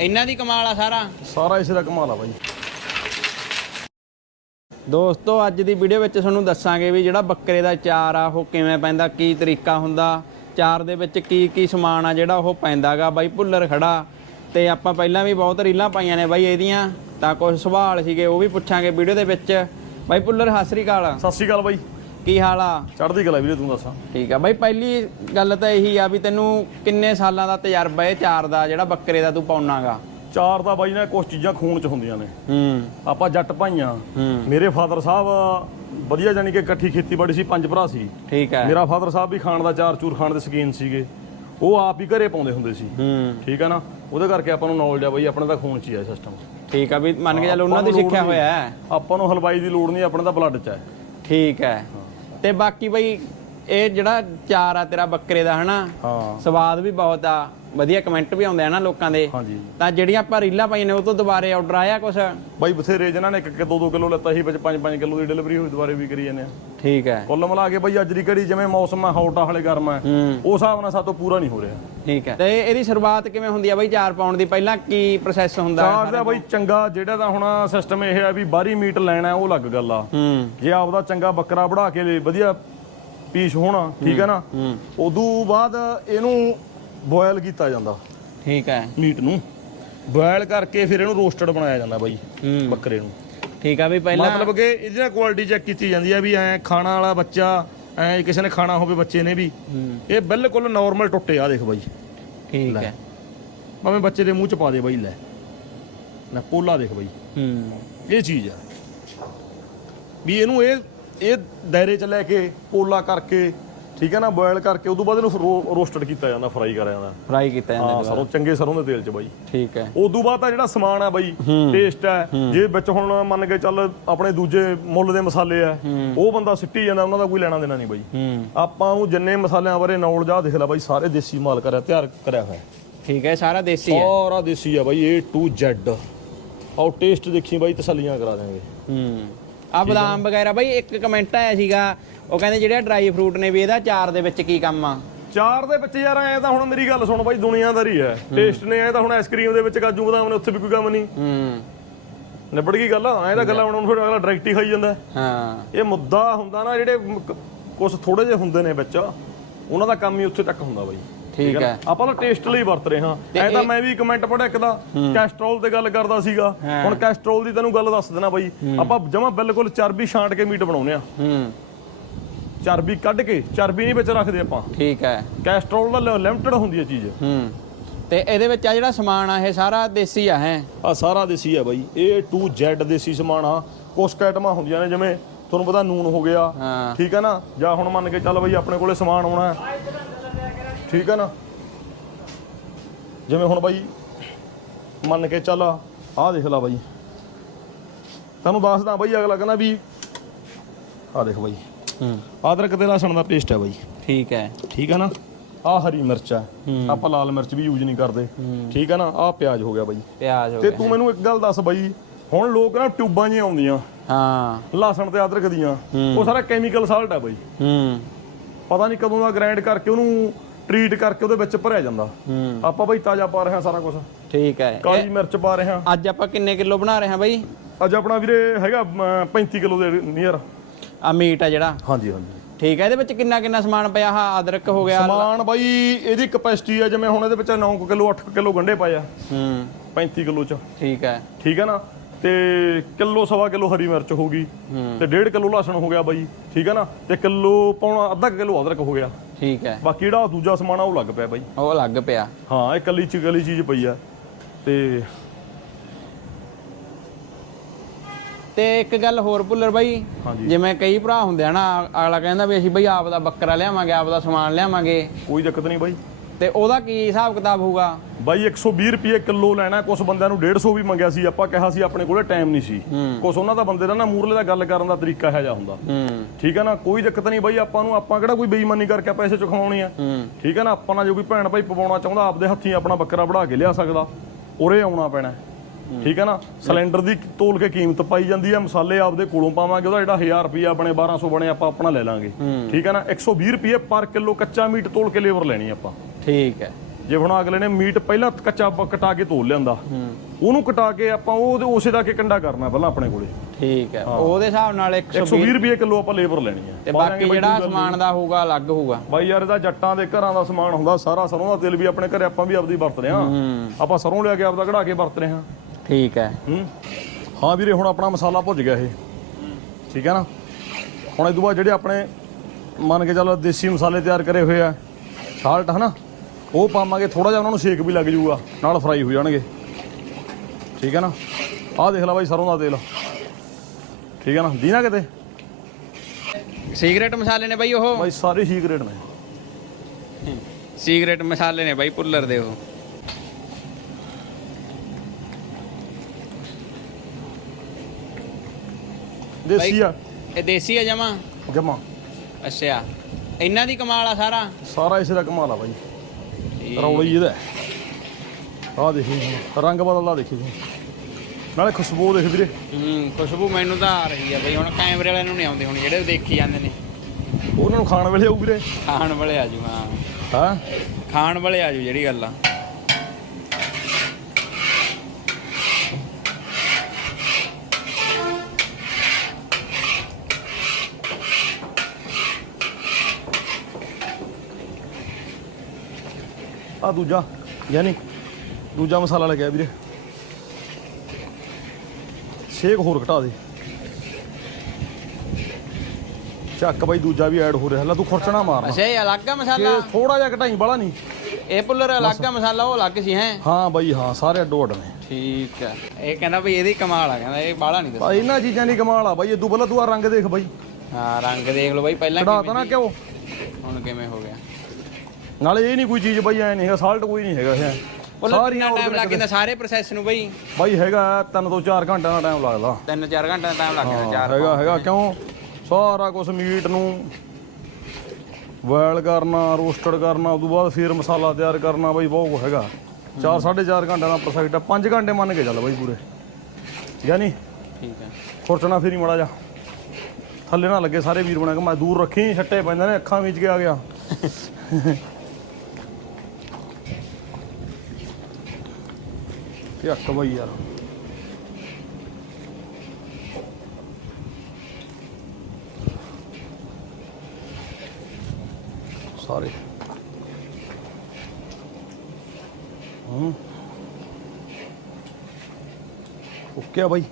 ਇਹਨਾਂ ਦੀ ਕਮਾਲ ਆ ਸਾਰਾ? ਸਾਰਾ ਇਸੇ ਦਾ ਕਮਾਲ ਆ ਬਾਈ। ਦੋਸਤੋ ਅੱਜ ਦੀ ਵੀਡੀਓ ਵਿੱਚ ਤੁਹਾਨੂੰ ਦੱਸਾਂਗੇ ਵੀ ਜਿਹੜਾ ਬੱਕਰੇ ਦਾ ਚਾਰ ਆ ਉਹ ਕਿਵੇਂ ਪੈਂਦਾ ਕੀ ਤਰੀਕਾ ਹੁੰਦਾ ਚਾਰ ਦੇ ਵਿੱਚ ਕੀ ਕੀ ਸਮਾਨ ਆ ਜਿਹੜਾ ਉਹ ਪੈਂਦਾਗਾ। ਬਾਈ ਭੁੱਲਰ ਖੜਾ। ਤੇ ਆਪਾਂ ਪਹਿਲਾਂ ਵੀ ਬਹੁਤ ਰੀਲਾਂ ਪਾਈਆਂ ਨੇ ਬਾਈ ਇਹਦੀਆਂ ਤਾਂ ਕੁਝ ਸਵਾਲ ਸੀਗੇ ਉਹ ਵੀ ਪੁੱਛਾਂਗੇ ਵੀਡੀਓ ਦੇ ਵਿੱਚ। ਬਾਈ ਭੁੱਲਰ ਸਤਿ ਸ੍ਰੀ ਅਕਾਲ। ਸਤਿ ਸ਼੍ਰੀ ਅਕਾਲ ਬਾਈ। ਕੀ ਹਾਲ ਆ? ਚੜ੍ਹਦੀ ਕਲਾ ਵੀਰੇ ਤੂੰ ਦੱਸਾਂ। ਠੀਕ ਆ। ਬਾਈ ਪਹਿਲੀ ਗੱਲ ਤਾਂ ਇਹੀ ਆ ਵੀ ਤੈਨੂੰ ਕਿੰਨੇ ਸਾਲਾਂ ਦਾ ਤਜਰਬਾ ਇਹ ਚਾਰ ਦਾ ਜਿਹੜਾ ਬੱਕਰੇ ਦਾ ਤੂੰ ਪਾਉਣਾਗਾ? ਚਾਰ ਦਾ ਬਾਈ ਨੇ ਕੁਝ ਚੀਜ਼ਾਂ ਖੂਨ ਚ ਹੁੰਦੀਆਂ ਨੇ। ਹੂੰ। ਆਪਾਂ ਜੱਟ ਭਾਈਆਂ। ਹੂੰ। ਮੇਰੇ ਫਾਦਰ ਸਾਹਿਬ ਵਧੀਆ ਜਾਨੀ ਕਿ ਇਕੱਠੀ ਖੇਤੀਬਾੜੀ ਸੀ ਪੰਜ ਭਰਾ ਸੀ। ਠੀਕ ਹੈ ਮੇਰਾ ਫਾਦਰ ਸਾਹਿਬ ਵੀ ਖਾਣ ਦਾ ਚਾਰ ਚੂਰ ਖਾਣ ਦੇ ਸ਼ਕੀਨ ਸੀਗੇ। ਉਹ ਆਪ ਹੀ ਘਰੇ ਪਾਉਂਦੇ ਹੁੰਦੇ ਸੀ। ਹੂੰ। ਠੀਕ ਹੈ ਨਾ? ਉਹਦੇ ਕਰਕੇ ਆਪਾਂ ਨੂੰ ਨੌਲੇਜ ਆ ਬਾਈ ਆਪਣੇ ਤਾਂ ਖੂਨ ਚ ਹੀ ਆ ਸਿਸਟਮ ਠੀਕ ਆ ਵੀ ਮੰਨ ਕੇ ਚੱਲ ਉਹਨਾਂ ਦੀ ਸਿੱਖਿਆ। ਹੋਇਆ। ਹੈ ਆਪਾਂ ਨੂੰ ਹਲਵਾਈ ਦੀ ਲੋੜ ਨਹੀਂ ਆਪਣੇ ਤਾਂ ਬਲੱਡ ਚ ਹੈ ਠੀਕ ਹੈ। ਤੇ ਬਾਕੀ ਬਈ ਇਹ ਜਿਹੜਾ ਚਾਰ ਆ ਤੇਰਾ ਬੱਕਰੇ ਦਾ ਹਨਾ? ਹਾਂ। ਸਵਾਦ ਵੀ ਬਹੁਤ ਆ। ਵਧੀਆ ਕਮੈਂਟ ਵੀ ਆਉਂਦੇ ਆ ਨਾ ਲੋਕਾਂ ਦੇ। ਹਾਂਜੀ। ਤਾਂ ਜਿਹੜੀਆਂ ਆਪਾਂ ਰੀਲਾਂ ਪਾਈਆਂ ਨੇ ਉਹ ਤੋਂ ਦੁਬਾਰੇ ਆਰਡਰ ਆਇਆ ਕੁਛ? ਬਾਈ ਬਥੇਰੇ ਜਿਨ੍ਹਾਂ ਨੇ 1 2 2 ਕਿਲੋ ਲੱਤਾ ਸੀ ਵਿੱਚ 5 5 ਕਿਲੋ ਦੀ ਡਿਲੀਵਰੀ ਹੋਈ ਦੁਬਾਰੇ ਵੀ ਕਰੀ ਜਾਂਦੇ ਆ। ਠੀਕ ਹੈ। ਕੁੱਲ ਮਿਲਾ ਕੇ ਬਾਈ ਅੱਜ ਦੀ ਘੜੀ ਜਿਵੇਂ ਮੌਸਮ ਆ ਹੌਟ ਆ ਹਲੇ ਗਰਮ ਆ ਹੂੰ। ਉਸ ਹਿਸਾਬ ਨਾਲ ਸਾਤੋਂ ਪੂਰਾ ਨਹੀਂ ਹੋ ਰਿਹਾ। ਠੀਕ ਹੈ। ਤੇ ਇਹਦੀ ਸ਼ੁਰੂਆਤ ਕਿਵੇਂ ਹੁੰਦੀ ਆ ਬਈ ਚਾਰ ਪਾਉਣ ਦੀ? ਪਹਿਲਾਂ ਕੀ ਪ੍ਰੋਸੈਸ ਹੁੰਦਾ? ਚਾਰ ਦਾ ਬਾਈ ਚੰਗਾ ਜਿਹੜਾ ਤਾਂ ਹੁਣ ਸਿਸਟਮ ਇਹ ਆ ਵੀ ਬਾਹਰੀ ਮੀਟ ਲੈਣਾ ਉਹ ਅਲੱਗ ਗੱਲ ਆ। ਹੂੰ। ਜੇ ਆਪਦਾ ਚੰਗਾ ਬੱਕਰਾ ਬਣਾ ਕੇ ਵਧੀਆ ਪੀਸ ਹੋਣਾ ਠੀਕ ਹੈ ਨਾ? ਉਦੋਂ ਬਾਅਦ ਇਹਨੂੰ ਬੋਇਲ ਕੀਤਾ ਜਾਂਦਾ। ਠੀਕ ਹੈ। ਮੀਟ ਨੂੰ। ਬੋਇਲ ਕਰਕੇ ਫਿਰ ਇਹਨੂੰ ਰੋਸਟਡ ਬਣਾਇਆ ਜਾਂਦਾ ਬਾਈ ਬੱਕਰੇ ਨੂੰ। ਠੀਕ ਆ ਵੀ ਪਹਿਲਾਂ ਮਤਲਬ ਕਿ ਇਹਦੀ ਨਾ ਕੁਆਲਿਟੀ ਚੈੱਕ ਕੀਤੀ ਜਾਂਦੀ ਆ ਵੀ ਐ ਖਾਣਾ ਵਾਲਾ ਬੱਚਾ ਐ ਕਿਸੇ ਨੇ ਖਾਣਾ ਹੋਵੇ ਬੱਚੇ ਨੇ ਵੀ। ਇਹ ਬਿਲਕੁਲ ਨਾਰਮਲ ਟੁੱਟੇ ਆ ਦੇਖ ਬਾਈ। ਠੀਕ ਹੈ। ਭਾਵੇਂ ਬੱਚੇ ਦੇ ਮੂੰਹ ਚ ਪਾ ਦੇ ਬਾਈ ਲੈ। ਨਾ ਪੋਲਾ ਦੇਖ ਬਾਈ। ਹੂੰ। ਇਹ ਚੀਜ਼ ਆ। ਵੀ ਇਹਨੂੰ ਇਹ ਇਹ ਦਾਇਰੇ ਚ ਲੈ ਕੇ ਪੋਲਾ ਕਰਕੇ ਠੀਕ ਹੈ ਨਾ ਬੋਇਲ ਕਰਕੇ ਉਦੋਂ ਬਾਅਦ ਇਹਨੂੰ ਰੋਸਟਡ ਕੀਤਾ ਜਾਂਦਾ ਫਰਾਈ ਕਰਿਆ ਜਾਂਦਾ। ਫਰਾਈ ਕੀਤਾ ਜਾਂਦਾ ਹਾਂ ਸਰੋਂ ਚੰਗੇ ਸਰੋਂ ਦੇ ਤੇਲ ਚ ਬਾਈ। ਠੀਕ ਹੈ। ਉਦੋਂ ਬਾਅਦ ਤਾਂ ਜਿਹੜਾ ਸਮਾਨ ਆ ਬਾਈ ਟੇਸਟ ਹੈ। ਜੇ ਵਿੱਚ ਹੁਣ ਮੰਨ ਕੇ ਚੱਲ ਆਪਣੇ ਦੂਜੇ ਮੁੱਲ ਦੇ ਮਸਾਲੇ ਆ ਉਹ ਬੰਦਾ ਸਿੱਟੀ ਜਾਂਦਾ ਉਹਨਾਂ ਦਾ ਕੋਈ ਲੈਣਾ ਦੇਣਾ ਨਹੀਂ ਬਾਈ। ਆਪਾਂ ਨੂੰ ਜਿੰਨੇ ਮਸਾਲਿਆਂ ਬਾਰੇ ਨੌਲੇਜ ਆ ਦੇਖ ਲੈ ਬਾਈ ਸਾਰੇ ਦੇਸੀ ਮਾਲ ਕਰਿਆ ਤਿਆਰ ਕਰਿਆ ਹੋਇਆ। ਠੀਕ ਹੈ ਸਾਰਾ ਦੇਸੀ ਹੈ। ਸਾਰਾ ਦੇਸੀ ਆ ਬਾਈ A to Z ਆਓ ਟੇਸਟ ਦੇਖੀ ਬਾਈ ਤਸੱਲੀਆਂ ਕਰਾ ਦੇਵਾਂਗੇ ਹੂੰ। ਆ ਬਦਾਮ ਵਗੈਰਾ ਬਾਈ ਇੱਕ ਕਮੈਂਟ ਆਇਆ ਸੀਗਾ ਉਹ ਕਹਿੰਦੇ ਜਿਹੜੇ ਡਰਾਈ ਫਰੂਟ ਨੇ ਵੀ ਇਹਦਾ ਚਾਰ ਦੇ ਵਿੱਚ ਕੀ ਕੰਮ ਆ? ਚਾਰ ਦੇ ਵਿੱਚ ਯਾਰ ਐ ਤਾਂ ਹੁਣ ਮੇਰੀ ਗੱਲ ਸੁਣ ਬਾਈ ਦੁਨੀਆਦਾਰੀ ਹੈ। ਟੇਸਟ ਨੇ ਐ ਤਾਂ ਹੁਣ ਆਈਸਕ੍ਰੀਮ ਦੇ ਵਿੱਚ ਕਾਜੂ ਬਦਾਮ ਨੇ ਉੱਥੇ ਵੀ ਕੋਈ ਕੰਮ ਨਹੀਂ। ਹੂੰ। ਨਿਬੜ ਗਈ ਗੱਲ ਐ ਤਾਂ ਗੱਲਾਂ ਹੁਣ ਫਿਰ ਅਗਲਾ ਡਾਇਰੈਕਟ ਹੀ ਖਾਈ ਜਾਂਦਾ। ਹਾਂ। ਇਹ ਮੁੱਦਾ ਹੁੰਦਾ ਨਾ ਜਿਹੜੇ ਕੁਝ ਥੋੜੇ ਜਿਹੇ ਹੁੰਦੇ ਨੇ ਵਿੱਚ ਉਹਨਾਂ ਦਾ ਕੰਮ ਹੀ ਉੱਥੇ ਤੱਕ ਹੁੰਦਾ ਬਾਈ। ਠੀਕ? ਹੈ ਆਪਾਂ ਤਾਂ ਟੇਸਟ ਲਈ ਵਰਤ ਰਹੇ ਹਾਂ। ਐ ਤਾਂ ਮੈਂ ਵੀ ਕਮੈਂਟ ਪੜਿਆ ਇੱਕ ਦਾ ਕੈਸਟਰੋਲ ਤੇ ਗੱਲ ਕਰਦਾ ਸੀਗਾ। ਹੁਣ ਕੈਸਟਰੋਲ ਦੀ ਤੈਨੂੰ ਗੱਲ ਦੱਸ ਦੇਣਾ ਬਾਈ। ਆਪਾਂ ਜਮਾ ਬਿਲਕੁਲ ਚਰਬੀ ਛਾਂਟ ਕੇ ਮੀਟ ਬਣਾਉਨੇ ਆ ਹੂੰ। ਚਰਬੀ ਕੱਢ ਕੇ ਚਰਬੀ ਨਹੀਂ ਵਿੱਚ ਰੱਖਦੇ ਆਪਾਂ। ਠੀਕ ਹੈ। ਕੈਸਟਰੋਲ ਦਾ ਲਿਮਟਿਡ ਹੁੰਦੀ ਹੈ ਚੀਜ਼। ਹੂੰ। ਤੇ ਇਹਦੇ ਵਿੱਚ ਆ ਜਿਹੜਾ ਸਮਾਨ ਆ ਇਹ ਸਾਰਾ ਦੇਸੀ ਆ ਹੈ? ਆ ਸਾਰਾ ਦੇਸੀ ਆ ਬਾਈ। To Z ਦੇਸੀ ਸਮਾਨ ਆ। ਕੁਛ ਆਈਟਮਾਂ ਹੁੰਦੀਆਂ ਨੇ ਜਿਵੇਂ ਤੁਹਾਨੂੰ ਪਤਾ ਨੂਨ ਹੋ ਗਿਆ। ਠੀਕ ਹੈ ਨਾ? ਜਾਂ ਹੁਣ ਮੰਨ ਕੇ ਚੱਲ ਬਈ ਆਪਣੇ ਕੋਲੇ ਸਮਾਨ ਆਉਣਾ ਠੀਕ ਹੈ ਨਾ? ਜਿਵੇਂ ਹੁਣ ਬਾਈ ਮੰਨ ਕੇ ਚੱਲ ਆਹ ਦੇਖ ਲੈ ਬਾਈ। ਤੁਹਾਨੂੰ ਦੱਸਦਾ ਬਾਈ ਅਗਲਾ ਕਹਿੰਦਾ ਵੀ ਆਹ ਦੇਖ ਬਾਈ। ਹੂੰ। ਅਦਰਕ ਤੇ ਲਸਣ ਦਾ ਪੇਸਟ ਹੈ ਬਾਈ। ਠੀਕ ਹੈ। ਠੀਕ ਹੈ ਨਾ? ਆਹ ਹਰੀ ਮਿਰਚ ਹੈ। ਆਪਾਂ ਲਾਲ ਮਿਰਚ ਵੀ ਯੂਜ਼ ਨਹੀਂ ਕਰਦੇ। ਠੀਕ ਹੈ ਨਾ? ਆਹ ਪਿਆਜ਼ ਹੋ ਗਿਆ ਬਾਈ। ਪਿਆਜ਼ ਹੋ ਤੇ ਗਿਆ। ਤੂੰ ਮੈਨੂੰ ਇੱਕ ਗੱਲ ਦੱਸ ਬਾਈ। ਹੁਣ ਲੋਕ ਨਾ ਟਿਊਬਾਂ ਜਿਹੀਆਂ ਆਉਂਦੀਆਂ। ਹਾਂ। ਲਸਣ ਤੇ ਅਦਰਕ ਦੀਆਂ। ਉਹ ਸਾਰਾ ਕੈਮੀਕਲ ਸਾਲਟ ਹੈ ਬਾਈ। ਹੂੰ। ਪਤਾ ਨਹੀਂ ਕਦੋਂ ਦਾ ਗ੍ਰਾਈਂਡ ਕਰਕੇ ਉਹਨੂੰ ਟ੍ਰੀਟ ਕਰਕੇ ਉਹਦੇ ਵਿੱਚ ਭਰਿਆ ਜਾਂਦਾ। ਆਪਾਂ ਬਾਈ ਤਾਜ਼ਾ ਪਾ ਰਹੇ ਹਾਂ ਸਾਰਾ ਕੁਝ ਠੀਕ ਹੈ। ਕਾਲੀ ਮਿਰਚ ਪਾ ਰਹੇ ਹਾਂ। ਅੱਜ ਆਪਾਂ ਕਿੰਨੇ ਕਿਲੋ ਬਣਾ ਰਹੇ ਹਾਂ ਬਾਈ? ਅੱਜ ਆਪਣਾ ਵੀਰੇ ਹੈਗਾ ਅਮ, 35 ਕਿਲੋ ਦੇ ਨੀਅਰ ਆ ਮੀਟ ਆ ਜਿਹੜਾ? ਹਾਂਜੀ ਹਾਂਜੀ। ਠੀਕ ਹੈ ਇਹਦੇ ਵਿੱਚ ਕਿੰਨਾ ਕਿੰਨਾ ਸਮਾਨ ਪਿਆ? ਆ ਅਦਰਕ ਹੋ ਗਿਆ। ਸਮਾਨ ਬਾਈ ਇਹਦੀ ਕਪੈਸਿਟੀ ਹੈ ਜਿਵੇਂ ਹੁਣ ਇਹਦੇ ਵਿੱਚ 9 ਕਿਲੋ 8 ਕਿਲੋ ਗੰਢੇ ਪਏ ਆ। ਹੂੰ। 35 ਕਿਲੋ ਚ। ਠੀਕ ਹੈ। ਠੀਕ ਹੈ ਨਾ? ਤੇ ਕਿਲੋ ਸਵਾ ਕਿਲੋ ਹਰੀ ਮਿਰਚ ਹੋ ਗਈ। ਤੇ 1.5 ਕਿਲੋ ਲਸਣ ਹੋ ਗਿਆ ਬਾਈ। ਠੀਕ ਹੈ ਨਾ? ਤੇ ਕਿਲੋ ਪੌਣਾ ਅੱਧਾ ਕਿਲੋ ਅਦਰਕ ਹੋ ਗਿਆ। ਠੀਕ ਹੈ। ਬਾਕੀ ਜਿਹੜਾ ਦੂਜਾ ਸਮਾਨ ਆ ਉਹ ਲੱਗ ਪਿਆ ਬਾਈ। ਉਹ ਅਲੱਗ ਪਿਆ। ਹਾਂ ਇਹ ਕੱਲੀ ਚ ਕੱਲੀ ਚੀਜ਼ ਪਈ ਆ। ਤੇ ਤੇ ਇੱਕ ਗੱਲ ਹੋਰ ਭੁੱਲਰ ਬਾਈ ਹਾਂਜੀ। ਜਿਵੇਂ ਕਈ ਭਰਾ ਹੁੰਦੇ ਆ ਨਾ ਅਗਲਾ ਕਹਿੰਦਾ ਵੀ ਅਸੀਂ ਬਈ ਆਪ ਦਾ ਬੱਕਰਾ ਲਿਆਵਾਂਗੇ ਆਪ ਦਾ ਸਮਾਨ ਲਿਆਵਾਂਗੇ। ਕੋਈ ਦਿੱਕਤ ਨਹੀਂ ਬਾਈ। ਤੇ ਉਹਦਾ ਕੀ ਹਿਸਾਬ ਕਿਤਾਬ ਹੋਊਗਾ? ਬਾਈ 120 ਰੁਪਏ ਕਿਲੋ ਲੈਣਾ ਕੁਝ ਬੰਦਿਆਂ ਨੂੰ 150 ਵੀ ਮੰਗਿਆ ਸੀ ਆਪਾਂ ਕਿਹਾ ਸੀ ਆਪਣੇ ਕੋਲੇ ਟਾਈਮ ਨਹੀਂ ਸੀ। ਕੁਝ ਉਹਨਾਂ ਦਾ ਬੰਦੇ ਦਾ ਨਾ ਮੂਰਲੇ ਦਾ ਗੱਲ ਕਰਨ ਦਾ ਤਰੀਕਾ ਹੈ ਜਾ ਹੁੰਦਾ। ਠੀਕ ਹੈ ਨਾ? ਕੋਈ ਦਿੱਕਤ ਨਹੀਂ ਬਾਈ ਆਪਾਂ ਨੂੰ ਆਪਾਂ ਕਿਹੜਾ ਕੋਈ ਬੇਈਮਾਨੀ ਕਰਕੇ ਪੈਸੇ ਚੁਖਵਾਉਣੀ ਆ। ਠੀਕ ਹੈ ਨਾ? ਆਪਾਂ ਨਾਲ ਜੋ ਕੋਈ ਭੈਣ ਭਾਈ ਪਵਾਉਣਾ ਚਾਹੁੰਦਾ ਆਪਦੇ ਹੱਥੀਂ ਆਪਣਾ ਬੱਕਰਾ ਵੜਾ ਕੇ ਲਿਆ ਸਕਦਾ। ਉਰੇ ਆਉਣਾ ਪੈਣਾ। ਠੀਕ ਹੈ ਨਾ? ਸਿਲੰਡਰ ਦੀ ਤੋਲ ਕੇ ਕੀਮਤ ਪਾਈ ਜਾਂਦੀ ਹੈ ਮਸਾਲੇ ਆਪਦੇ ਕੋਲੋਂ ਪਾਵਾਂਗੇ ਉਹਦਾ ਜਿਹੜਾ 1000 ਰੁਪਿਆ ਬਣੇ 1200 ਬਣੇ ਆਪਾਂ ਆਪਣਾ ਲੈ ਲਾਂਗੇ। ਠੀਕ ਹੈ ਨਾ? 120 ਰੁਪਏ ਪਰ ਕਿਲੋ ਕੱਚਾ ਮੀਟ ਤੋਲ ਕੇ ਲੇਬਰ ਲੈਣੀ ਆਪਾਂ। ਠੀਕ ਹੈ। ਜੇ ਹੁਣ ਅਗਲੇ ਨੇ ਮੀਟ ਪਹਿਲਾਂ ਕੱਚਾ ਕਟਾ ਕੇ ਤੋਲ ਲਿਆਂਦਾ ਉਹਨੂੰ ਕਟਾ ਕੇ ਆਪਾਂ ਉਹ ਉਹਦੇ- ਉਸੇ ਦਾ ਕੇ ਕੰਡਾ ਕਰਨਾ ਪਹਿਲਾਂ ਆਪਣੇ ਕੋਲੇ। ਠੀਕ ਹੈ। ਉਹਦੇ ਹਿਸਾਬ ਨਾਲ 120 120 ਰੁਪਏ ਕਿਲੋ ਆਪਾਂ ਲੇਬਰ ਲੈਣੀ ਹੈ। ਤੇ ਪਾ ਬਾਕੀ ਦਿਆਂਗੇ ਬਾਈ ਜਿਹੜਾ ਕੋਈ ਗੱਲ ਸਮਾਨ ਦਾ ਹੋਊਗਾ ਅਲੱਗ ਹੋਊਗਾ। ਬਾਈ ਯਾਰ ਇਹਦਾ ਜੱਟਾਂ ਦੇ ਘਰਾਂ ਦਾ ਸਮਾਨ ਹੁੰਦਾ ਸਾਰਾ ਸਰੋਂ ਦਾ ਤੇਲ ਵੀ ਆਪਣੇ ਘਰੇ ਆਪਾਂ ਵੀ ਆਪਦੀ ਵਰਤਦੇ ਹਾਂ। ਹੂੰ। ਆਪਾਂ ਸਰੋਂ ਲਿਆ ਕੇ ਆਪਦਾ ਕਢਾ ਕੇ ਵਰਤ ਰਹੇ ਹਾਂ। ਠੀਕ ਹੈ। ਹੂੰ। ਹਾਂ ਵੀਰੇ ਹੁਣ ਆਪਣਾ ਮਸਾਲਾ ਭੁੱਜ ਗਿਆ ਇਹ। ਠੀਕ ਹੈ ਨਾ? ਹੁਣ ਇਹ ਤੋਂ ਬਾਅਦ ਜਿਹੜੇ ਆਪਣੇ ਮੰਨ ਕੇ ਚੱਲ ਦੇਸੀ ਮਸਾਲੇ ਤਿਆਰ ਕਰੇ ਹੋਏ ਆ ਸਾਲਟ ਹਨਾ? ਉਹ ਪਾਵਾਂਗੇ ਥੋੜਾ ਜਿਹਾ ਉਹਨਾਂ ਨੂੰ ਸ਼ੇਕ ਵੀ ਲੱਗ ਜਾਊਗਾ ਨਾਲ ਫਰਾਈ ਹੋ ਜਾਣਗੇ। ਠੀਕ ਹੈ ਨਾ? ਆਹ ਦੇਖ ਲੈ ਬਾਈ ਸਰੋਂ ਦਾ ਤੇਲ। ਠੀਕ ਹੈ ਨਾ? ਦੀਨਾ ਕਿਤੇ? ਸੀਕ੍ਰੇਟ ਮਸਾਲੇ ਨੇ ਬਾਈ ਉਹ। ਬਾਈ ਸਾਰੇ ਸੀਕ੍ਰੇਟ ਨੇ। ਸੀਕ੍ਰੇਟ ਮਸਾਲੇ ਨੇ ਬਾਈ ਪੁੱਲਰ ਦੇ ਉਹ। ਦੇਸੀ ਆ। ਇਹ ਦੇਸੀ ਆ ਜਮਾ? ਜਮਾ। ਅੱਛਾ। ਇਹਨਾਂ ਦੀ ਕਮਾਲ ਆ ਸਾਰਾ? ਸਾਰਾ ਇਸੇ ਦਾ ਕਮਾਲ ਆ ਬਾਈ। ਰੌਲਾ ਹੀ ਇਹਦਾ। ਆਹ ਦੇਖੀ ਰੰਗ ਬਦਲਦਾ ਦੇਖੀ ਤੂੰ ਨਾਲੇ ਖੁਸ਼ਬੂ ਦੇਖ ਵੀਰੇ। ਹੂੰ ਖੁਸ਼ਬੂ ਮੈਨੂੰ ਤਾਂ ਆ ਰਹੀ ਆ ਬਈ ਹੁਣ ਕੈਮਰੇ ਵਾਲਿਆਂ ਨੂੰ ਨਹੀਂ ਆਉਂਦੇ ਹੁਣ ਜਿਹੜੇ ਦੇਖੀ ਜਾਂਦੇ ਨੇ। ਉਹਨਾਂ ਨੂੰ ਖਾਣ ਵੇਲੇ ਆਊ ਵੀਰੇ। ਖਾਣ ਵਾਲੇ ਆਜੂ ਹਾਂ। ਹਾਂ? ਖਾਣ ਵਾਲੇ ਆਜੂ ਜਿਹੜੀ ਗੱਲ ਆ। ਆ ਦੂਜਾ ਯਾਨੀ ਦੂਜਾ ਮਸਾਲਾ ਲੱਗਿਆ ਵੀਰੇ। ਛੇਕ ਹੋਰ ਘਟਾ ਦੇ। ਚੱਕ ਬਾਈ ਦੂਜਾ ਵੀ ਐਡ ਹੋ ਰਿਹਾ। ਲੈ ਤੂੰ ਖੁਰਚਣਾ ਮਾਰਨਾ ਅੱਛਾ ਇਹ ਅਲੱਗ ਆ ਮਸਾਲਾ? ਇਹ ਥੋੜਾ ਜਿਹਾ ਘਟਾਈ ਬਾਲਾ ਨਹੀਂ। ਇਹ ਪੁੱਲਰ ਅਲੱਗ ਆ ਮਸਾਲਾ ਉਹ ਅਲੱਗ ਸੀ ਹੈ? ਹਾਂ ਬਾਈ ਹਾਂ ਸਾਰੇ ਅੱਡੋ ਅੱਡ ਨੇ। ਠੀਕ ਆ। ਇਹ ਕਹਿੰਦਾ ਬਈ ਇਹਦੀ ਕਮਾਲ ਆ ਕਹਿੰਦਾ ਇਹ ਬਾਹਲਾ ਨਹੀਂ ਦੱਸਦਾ। ਆ ਇਹਨਾਂ ਚੀਜ਼ਾਂ ਦੀ ਕਮਾਲ ਆ ਬਾਈ ਇਹ ਤੋਂ ਪਹਿਲਾਂ ਤੂੰ ਆ ਰੰਗ ਦੇਖ ਬਾਈ। ਹਾਂ ਰੰਗ ਦੇਖ ਲਓ ਬਾਈ ਪਹਿਲਾਂ ਕਢਾਤਾ ਨਾ ਕਿਉਂ ਸੀ, ਹੁਣ ਕਿਵੇਂ ਹੋ ਗਿਆ? ਨਾਲੇ ਇਹ ਨਹੀਂ ਕੋਈ ਚੀਜ਼ ਬਾਈ ਐ ਨਹੀਂ ਹੈਗਾ ਸਾਲਟ ਕੋਈ ਨਹੀਂ ਹੈਗਾ ਇਹ। ਕਿੰਨਾ ਟਾਈਮ ਲੱਗ ਜਾਂਦਾ ਸਾਰੇ ਪ੍ਰੋਸੈਸ ਨੂੰ ਬਈ? ਬਾਈ ਹੈਗਾ 3 ਤੋਂ 4 ਘੰਟਿਆਂ ਦਾ ਟਾਈਮ ਲੱਗਦਾ। 3-4 ਘੰਟੇ ਦਾ ਟਾਈਮ ਲੱਗ ਜਾਂਦਾ ਚਾਰ ਹੈਗਾ ਹੈਗਾ ਕਿਉਂ? ਸਾਰਾ ਕੁਝ ਮੀਟ ਨੂੰ ਬੋਇਲ ਕਰਨਾ ਰੋਸਟਡ ਕਰਨਾ ਉਸ ਤੋਂ ਬਾਅਦ ਫਿਰ ਮਸਾਲਾ ਤਿਆਰ ਕਰਨਾ ਬਾਈ ਬਹੁਤ ਹੈਗਾ। 4 4.5 ਘੰਟਿਆਂ ਦਾ ਪ੍ਰੋਸੈਸ ਆ। 5 ਘੰਟੇ ਮੰਨ ਕੇ ਚੱਲ ਬਾਈ ਪੂਰੇ। ਯਾਨੀ ਠੀਕ ਹੈ ਖੁਰਚਣਾ ਫਿਰ ਹੀ ਮੜਾ ਜਾ ਥੱਲੇ ਨਾ ਲੱਗੇ ਸਾਰੇ ਵੀਰ ਬਣਾ ਕੇ ਮੈਂ ਦੂਰ ਰੱਖੀ ਛੱਟੇ ਪੈਂਦੇ ਨੇ ਅੱਖਾਂ ਵਿੱਚ ਕੇ ਆ ਗਿਆ। ਅੱਖ ਬਾਈ ਯਾਰ। ਸਾਰੇ। ਹੂੰ। ਓਕੇ ਆ ਬਾਈ।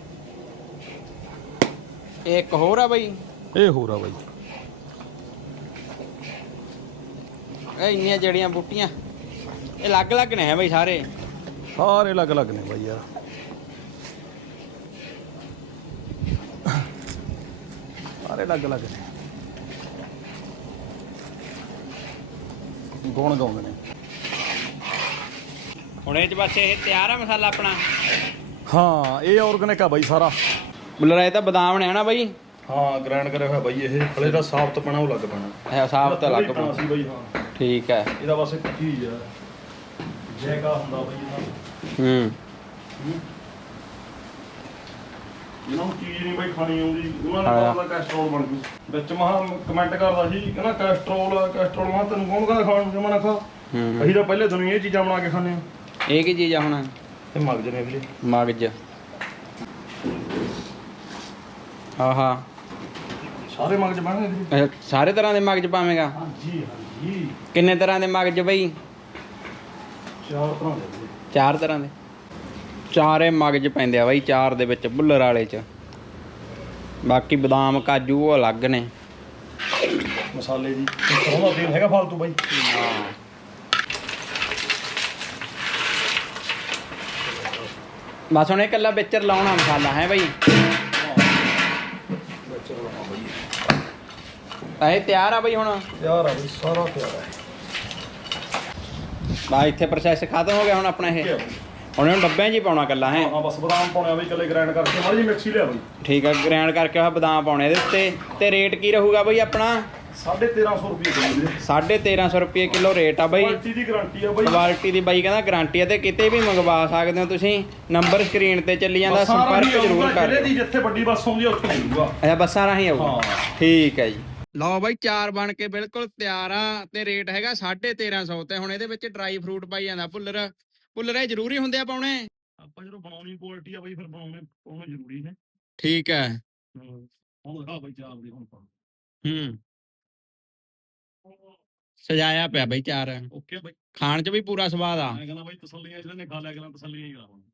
ਇੱਕ ਹੋਰ ਆ ਬਈ। ਇਹ ਹੋਰ ਆ ਬਾਈ। ਇਹ ਇੰਨੀਆਂ ਜੜੀਆਂ ਬੂਟੀਆਂ। ਇਹ ਅਲੱਗ-ਅਲੱਗ ਨੇ ਹੈ ਬਈ ਸਾਰੇ। ਸਾਰੇ ਅਲੱਗ ਅਲੱਗ ਨੇ ਬਾਈ ਯਾਰ। ਸਾਰੇ ਅਲੱਗ ਅਲੱਗ ਨੇ। ਗੁਣ ਗਾਉਂਦੇ ਨੇ। ਹੁਣ ਇਹ ਚ ਬਸ ਇਹ ਤਿਆਰ ਆ ਮਸਾਲਾ ਆਪਣਾ? ਹਾਂ ਇਹ ਆਰਗੈਨਿਕ ਆ ਬਾਈ ਸਾਰਾ। ਬੁੱਲਰ ਇਹ ਤਾਂ ਬਦਾਮ ਨੇ ਹਨਾ ਬਈ? ਹਾਂ ਗ੍ਰਾਈਂਡ ਕਰਿਆ ਹੋਇਆ ਬਾਈ ਇਹ। ਹਲੇ ਦਾ ਸਾਫਤ ਪਣਾ ਉਹ ਲੱਗ ਪੈਣਾ ਇਹ ਸਾਫ਼ ਤਾਂ ਲੱਗ ਪਣਾ ਪਊ ਸੀ ਬਾਈ ਹਾਂ। ਠੀਕ ਹੈ। ਇਹਦਾ ਬਸ ਇੱਕ ਚੀਜ਼ ਆ। ਜੈਕਾ ਹੁੰਦਾ ਬਾਈ ਇਹਦਾ। ਹੂੰ। ਜਿਹਨਾਂ ਨੂੰ ਚੀਜ਼ ਨਹੀਂ ਬਾਈ ਖਾਣੀ ਆਉਂਦੀ। ਉਹਨਾਂ ਨੇ ਹਾਂ। ਪਤਾ ਕੈਸਟਰੋਲ ਬਣ ਜੂ ਵਿੱਚ ਮਹਾ ਕਮੈਂਟ ਕਰਦਾ ਸੀ ਕਹਿੰਦਾ ਕੈਸਟਰੋਲ ਆ ਕੈਸਟਰੋਲ ਮਾ ਤੈਨੂੰ ਕੌਣ ਕਹਿੰਦਾ ਖਾਣ ਨੂੰ ਮਨਾ ਖਾ। ਹੂੰ। ਅਸੀਂ ਤਾਂ ਪਹਿਲੇ ਦਿਨ ਹੀ ਇਹ ਚੀਜ਼ਾਂ ਬਣਾ ਕੇ ਖਾਂਦੇ ਆ ਇਹ ਕੀ ਚੀਜ਼ ਆ ਹੁਣ? ਤੇ ਮਗਜ ਨੇ ਵੀਰੇ। ਮਗਜ ਆਹਾ। ਸਾਰੇ ਮਗਜ ਵੀਰੇ। ਸਾਰੇ ਤਰ੍ਹਾਂ ਦੇ ਮਗਜ ਪਾਵੇਂਗਾ? ਹਾਂਜੀ ਹਾਂਜੀ। ਕਿੰਨੇ ਤਰ੍ਹਾਂ ਦੇ ਮਗਜ ਬਈ? ਚਾਰ ਤਰ੍ਹਾਂ ਦੇ ਚਾਰ ਤਰ੍ਹਾਂ ਦੇ? ਚਾਰੇ ਮਗਜ ਪੈਂਦੇ ਆ ਬਾਈ ਚਾਰ ਦੇ ਵਿੱਚ ਬੁੱਲਰ ਵਾਲੇ ਚ। ਬਾਕੀ ਬਦਾਮ ਕਾਜੂ ਉਹ ਅਲੱਗ ਨੇ। ਮਸਾਲੇ ਦੀ। ਸਰੋਂ ਦਾ ਤੇਲ ਹੈਗਾ ਫਾਲਤੂ ਬਾਈ। ਬਸ ਹੁਣ ਇਹ ਇਕੱਲਾ ਵਿੱਚ ਲਾਉਣਾ ਮਸਾਲਾ ਹੈ ਬਾਈ? ਇਹ ਤਿਆਰ ਆ ਬਾਈ ਹੁਣ? ਤਿਆਰ ਆ ਬਾਈ ਸਾਰਾ ਤਿਆਰ ਹੈ ਬਾ ਇੱਥੇ ਪ੍ਰੋਸੈਸ ਖਤਮ ਹੋ ਗਿਆ ਹੁਣ ਆਪਣਾ ਇਹ। ਹੁਣ ਇਹਨੂੰ ਡੱਬਿਆਂ 'ਚ ਹੀ ਪਾਉਣਾ ਇਕੱਲਾ ਹੈ। ਹਾਂ ਬਸ ਬਦਾਮ ਪਾਉਣੇ ਆ ਬਈ ਇਕੱਲੇ ਗ੍ਰਾਈਂਡ ਕਰਕੇ ਮਾੜੀ ਜੀ ਮਿਕਸੀ ਲਿਆ ਬਾਈ ਠੀਕ ਆ ਗ੍ਰੈਂਡ ਕਰਕੇ ਉਹ ਬਦਾਮ ਪਾਉਣੇ ਇਹਦੇ ਉੱਤੇ। ਤੇ ਰੇਟ ਕੀ ਰਹੂਗਾ ਬਾਈ ਆਪਣਾ? 1350 ਰੁਪਏ ਕਿਲੋ ਵੀਰੇ 1350 ਰੁਪਏ ਕਿਲੋ ਰੇਟ ਆ ਬਾਈ। ਕੁਆਲਿਟੀ ਦੀ ਗਾਰੰਟੀ ਆ ਬਾਈ। ਕੁਆਲਿਟੀ ਦੀ ਬਾਈ ਕਹਿੰਦਾ ਗਾਰੰਟੀ ਹੈ ਤੇ ਕਿਤੇ ਵੀ ਮੰਗਵਾ ਸਕਦੇ ਹੋ ਤੁਸੀਂ। ਨੰਬਰ ਸਕਰੀਨ ਤੇ ਚੱਲੀ ਜਾਂਦਾ ਸੰਪਰਕ ਜ਼ਰੂਰ ਕਰ ਜ਼ਿਲ੍ਹੇ ਦੀ ਜਿੱਥੇ ਵੱਡੀ ਬੱਸ ਆਉਂਦੀ ਆ ਉੱਥੇ ਮਿਲੂਗਾ। ਅੱਛਾ ਬੱਸਾਂ ਰਾਹੀਂ ਆਊਗਾ। ਠੀਕ ਹੈ ਜੀ। ਲਓ ਬਾਈ ਚਾਰ ਬਣ ਕੇ ਬਿਲਕੁਲ ਤਿਆਰ ਆ ਤੇ ਰੇਟ ਹੈਗਾ 1350 ਤੇ ਹੁਣ ਇਹਦੇ ਵਿੱਚ ਡਰਾਈ ਫਰੂਟ ਪਾਈ ਜਾਂਦਾ ਭੁੱਲਰ। ਭੁੱਲਰ ਇਹ ਜ਼ਰੂਰੀ ਹੁੰਦੇ ਆ ਪਾਉਣੇ? ਆਪਾਂ ਜਦੋਂ ਬਣਾਉਣੀ ਕੁਆਲਿਟੀ ਆ ਬਈ ਫਿਰ ਬਣਾਉਣੇ ਪਾਉਣੇ ਜ਼ਰੂਰੀ ਨੇ। ਠੀਕ ਹੈ। ਹੁਣ ਦਿਖਾ ਬਈ ਚਾਰ ਦੀ ਹੁਣ ਹੂੰ। ਸਜਾਇਆ ਪਿਆ ਬਈ ਚਾਰ। ਓਕੇ ਬਈ। ਖਾਣ 'ਚ ਵੀ ਪੂਰਾ ਸਵਾਦ ਆ। ਮੈਂ ਕਹਿੰਦਾ ਬਈ ਤਸੱਲੀਆਂ ਜਿਹਨੇ ਨੇ ਖਾ ਲਿਆ ਅਗਲਾ ਤਸੱਲੀਆਂ ਹੀ ਕਰਾਵਾਂਗੇ